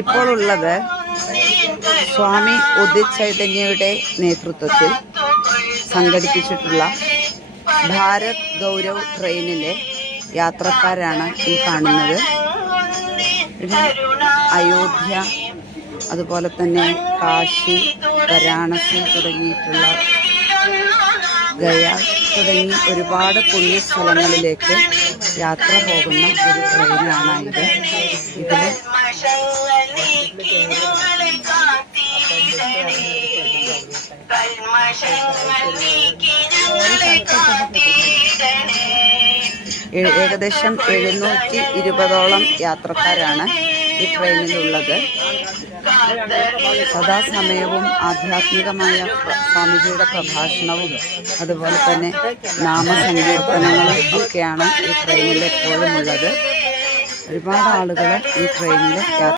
ഇപ്പോൾ ഉള്ളത് സ്വാമി ഉദിത് ചൈതന്യയുടെ നേതൃത്വത്തിൽ സംഘടിപ്പിച്ചിട്ടുള്ള ഭാരത് ഗൗരവ് ട്രെയിനിലെ യാത്രക്കാരാണ് ഈ കാണുന്നത്. അയോധ്യ, അതുപോലെ തന്നെ കാശി, വാരാണസി തുടങ്ങിയിട്ടുള്ള ഗയ തുടങ്ങി ഒരുപാട് പുണ്യസ്ഥലങ്ങളിലേക്ക് യാത്ര പോകുന്ന ഒരു ട്രെയിനാണ് ഇത്. ഇതിൽ ഏകദേശം 720ഓളം യാത്രക്കാരാണ് ഈ ട്രെയിനിലുള്ളത്. സദാസമയവും ആധ്യാത്മികമായ സ്വാമിജിയുടെ പ്രഭാഷണവും അതുപോലെ തന്നെ നാമസങ്കീർത്തനങ്ങളും ഒക്കെയാണ് ഈ ട്രെയിനിൽ എപ്പോഴും ഉള്ളത്. ഒരുപാട് ആളുകൾ ഈ ട്രെയിനിൽ യാത്ര